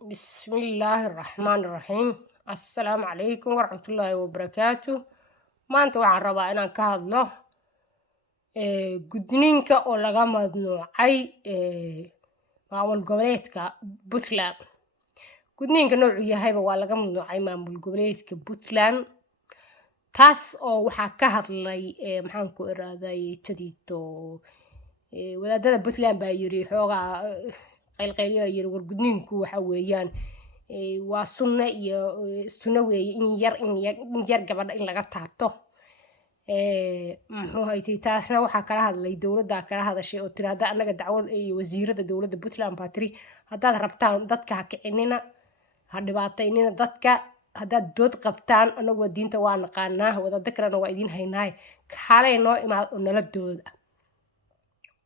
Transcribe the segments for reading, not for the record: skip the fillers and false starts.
بسم الله الرحمن الرحيم السلام عليكم ورحمة الله وبركاته maanta waxaan rabaa inaan ka hadlo gudniinka oo laga mamnuucay maamul goboleedka Puntland. Gudniinka noocu yahayba waa laga mamnuucay maamul goboleedka Puntland, taas oo waxaa ka hadlay maxaan ku iraaday jadiito wadaadada Puntland baa yiri xoogaa qaylqayliyo yiri war gudniinku waxa weeyaan waa sunna iyo sunna weeye in yar gabadha in laga taabto. muxuu haytay taasna waxaa kala hadlay dowladda kala hadashay oo tiri hadda anaga dacwad iyo wasiirada dowladda Puntland baa tiri haddaad rabtaan dadka ha kicinina ha dhibaataynina dadka haddaad dood qabtaan anagu diinta waa naqaanaa wadaadda kalena waa idin haynaay xaalay noo imaad oo nala dooda.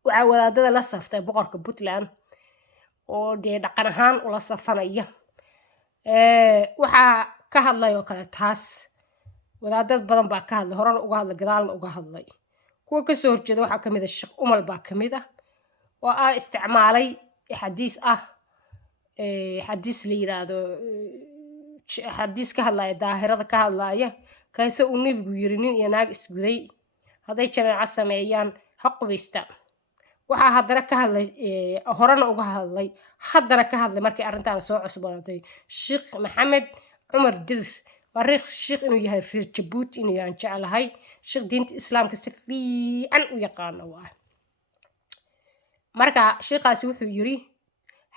waxaa wadaadada la saftay boqorka Puntland oo dee dhaqan ahaan ula safanaya. waxaa ka hadlay oo kale taas wadaadad badan baa ka hadlay, horena uga hadlay, gadaalna uga hadlay. kuwa kasoo horjeeda waxaa ka mid ah Sheekh Umal baa ka mid ah oo isticmaalay xadiis la yiraahdo xadiis ka hadlaya daahirada ka hadlaya kaase uu nebigu yiri nin iyo naag isguday hadday jameeco sameeyaan ha qubaystaan. waxaa haddana ka hadlay horena uga hadlay haddana ka hadlay markii arrintaan soo cusboonaatay Sheekh Maxamed Cumar Dirir waa sheekh inuu yahay reer Jabuuti inuu yahay jeclahay sheekh diinta islaamka si fiican u yaqaano waa. marka sheekhaasi wuxuu yiri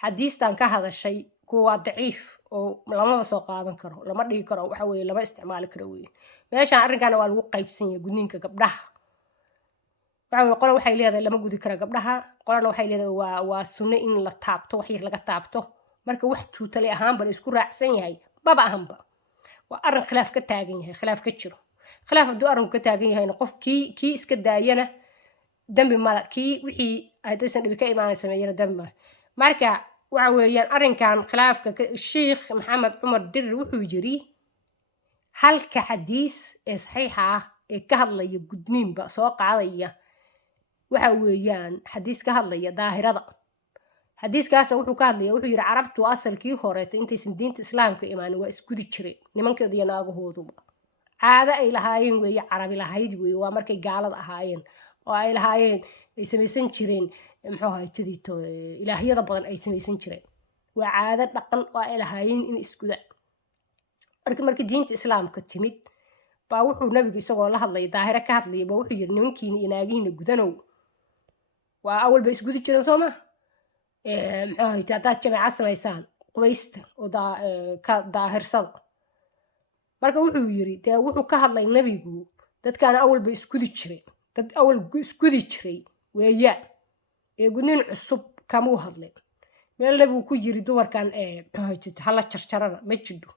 xadiistan ka hadashay kuwa daciif oo lama soo qaadan karo lama dhigi karo waxa weeye lama isticmaali karo weeye. meeshaan arrinkan waa lagu qaybsan yahay gudniinka gabdhaha. qolo waxay leedahay lama gudi karo gabdhaha, qolana waxay leedahay waa sunno in la taabto wax yar laga taabto. marka wax tuutale ahaanba la isku raacsan yahay baba ahanba waa arrin khilaaf ka taagan yahay, khilaaf ka jiro. khilaaf hadduu arrinku ka taagan yahayna qof kii iska daayana dambi mala, kii wixii haddaysan dhibi ka imaanay sameeyana dambi mala. marka waxa weeyaan arrinkan khilaafka Sheekh Maxamed Cumar Dirir wuxuu yiri halka xadiis ee saxiixa ah ee ka hadlaya gudniinba soo qaadaya waxa weeyaan xadiis ka hadlaya daahirada. xadiiskaasna wuxuu ka hadlaya wuxuu yiri carabtu asalkii horeeto intaysan diinta islaamka imaanin waa isgudi jireen nimankooda iyo naagahooduba. caado ay lahaayeen weeye carabi lahayd weeye waa markay gaalada ahaayeen oo ay lahaayeen ay samaysan jireen muxuu ahay jadiito ilaahyada badan ay samaysan jireen. waa caado dhaqan oo ay lahaayeen in isguda. markii diinta islaamka timid baa wuxuu nabigu isagoo la hadlay daahira ka hadlay baa wuxuu yiri nimankiina iyo naagihiina gudanow waa awal ba isgudi jireen soo ma muxuu ahay haddaad jameeco samaysaan qubaysta oo ka daahirsada. marka wuxuu yiri dee wuxuu ka hadlay nabigu dadkaana awal ba isgudi jireen dad awal isgudi jiray weeyaan ee gudniin cusub kamuu hadlin. meel nabigu ku yiri dumarkan hala jarjarana ma jidho.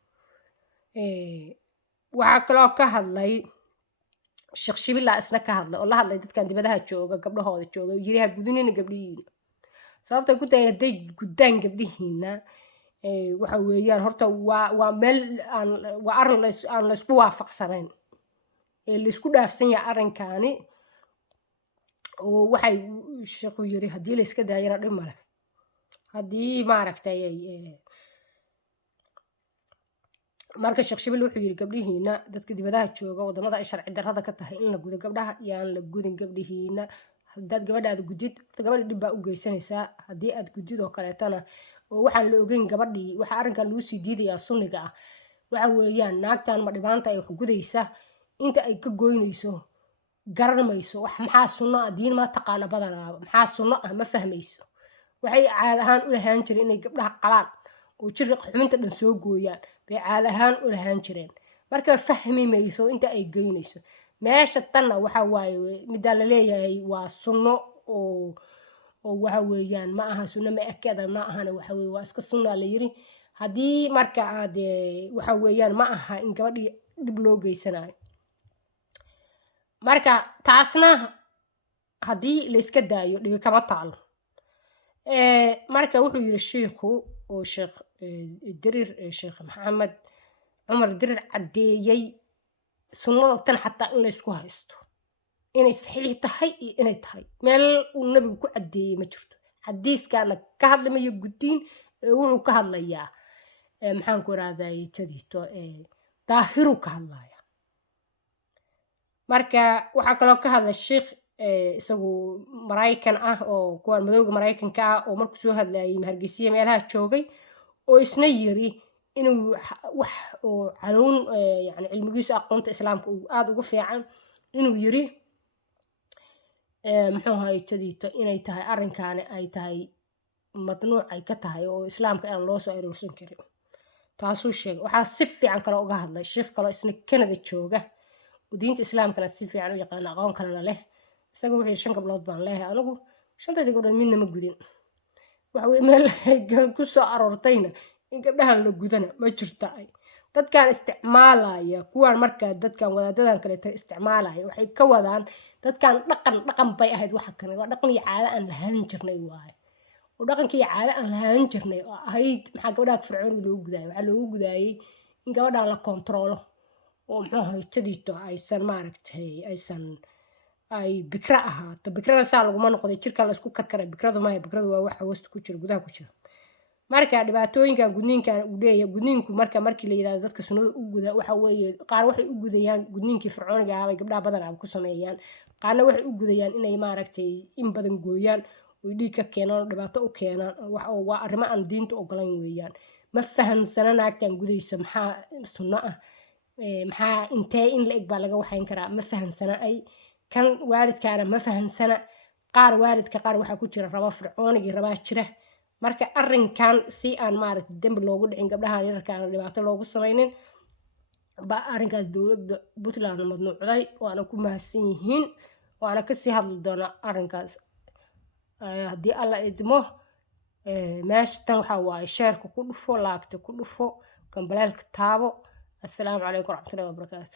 waxaa kaloo ka hadlay Sheekh Shibilla isna ka hadlay oo la hadlay dadkan dibadaha jooga gabdhahooda jooga yiri ha gudniina gabdhihiina sababta ku tahay hadday gudaan gabdhihiina waxa weeyaan horta waa meel waa arrin aan la isku waafaqsanayn ee la isku dhaafsan yahay arrinkaani oo waxay sheekhu yiri haddii la iska daayana dhib male haddii maaragtay marka Sheekh Shibil wuxuu yiri gabdhihiina dadka dibadaha jooga wadamada ay sharci darrada ka tahay in la gudo gabdhaha yaan la gudin gabdhihiina. haddaad gabadhaada gudid gabadhi dhib baa u geysanaysaa haddii aad gudid oo kaleetana oo waxaan la ogeyn gabadhii waxaa arrinkan lagu sii diidayaa sunniga ah waxa weeyaan naagtan ma dhibaanta ay wax gudaysa inta ay ka goynayso garan mayso wax maxaa sunno ah diin ma taqaana badanaaba maxaa sunno ah ma fahmayso. waxay caad ahaan u lahaan jireen inay gabdhaha qalaan oo jir xubinta dhan soo gooyaan bay caad ahaan u lahaan jireen marka fahmi mayso inta ay geynayso. meesha tanna waxa waaye midda la leeyahay waa sunno oo waxa weeyaan ma aha sunno ma akada ma ahana waxa weeye waa iska sunna la yiri haddii marka aad waxa weeyaan ma aha in gabadhii dib loo geysanayo. marka taasna haddii la iska daayo dhibi kama taalo. marka wuxuu yiri sheekhu oo Sheekh Dirir Sheekh Maxamed Cumar Dirir cadeeyay sunnada tan xataa in la isku haysto inay saxiix tahay iyo inay tahay meel uu nabigu ku cadeeyay ma jirto. xadiiskaana ka hadlamayo guddiin wuxuu ka hadlayaa maxaan ku irahday jadiito daahiru ka hadlaya marka waxaa kaloo ka hadlay sheikh isagu maraykan ah oo kuwaan madowga maraykanka ah oo markuu soo hadlayay hargeysa meelaha joogay oo isna yiri inuu wax oo caloon yani cilmigiisu aqoonta islaamka uu aad ugu fiican inuu yiri muxuu ahay jadiito inay tahay arrinkaani ay tahay madnuuc ay ka tahay oo islaamka aan loo soo aroorsan karin taasuu sheegay waxaa si fiican kale uga hadlay sheikh kaloo isna Canada jooga oo diinta islaamkana si fiican u yaqaan aqoon kalena leh isaga wuxuu 5 gabdhood baan leeyahay anigu 5 gabdhood midna ma gudin waxa weeye meel ku soo aroortayna in gabdhahan la gudana ma jirto ay dadkan isticmaalaya kuwaan marka dadkan wadaadadan kale isticmaalaya waxay ka wadaan dadkan dhaqan bay ahayd waxa kale waa dhaqan iyo caado aan lahaan jirnay waaye oo dhaqankii iyo caado aan lahaan jirnay oo ahayd maxaa gabdhaha fircoon loogu gudaayay waxaa loogu gudaayay in gabadhan la kontrolo oo muxuu ahay jadiito aysan maaragtay aysan ay bikra ahaato bikrada saa laguma noqday jirka la isku karkaray bikradu maaha bikradu waa waxa hoosta ku jira gudaha ku jira marka dhibaatooyinka gudniinkan uu leeyahay gudniinku markii la yiraahdo dadka sunnada u guda waxa weeye qaar waxay u gudayaan gudniinkii fircooniga ah ay gabdhaha badan ku sameeyaan qaarna waxay u gudayaan inay maaragtay in badan gooyaan oo dhiig ka keenaan dhibaato u keenaan waa arrimo aan diinta ogolayn weeyaan ma fahamsana naagtan gudayso maxaa sunno ah maxaa intee in la eg baa laga waxayn karaa ma fahamsana ay kan waalidkaana ma fahamsana qaar waalidka qaar waxaa ku jira raba fircoonigii rabaa jira marka arrinkan si aan maaragtay dambi loogu dhicin gabdhahan yararka aan dhibaato loogu samaynin ba arrinkaas dowladda Puntland madnuucday waana ku mahadsan yihiin waana ka sii hadli doonaa arrinkaas haddii alla idmo meesha tan waxaa waaye sheerka ku dhufo laagta ku dhufo gambaleelka taabo assalaamu calaykum waraxmatullaahi wabarakaatu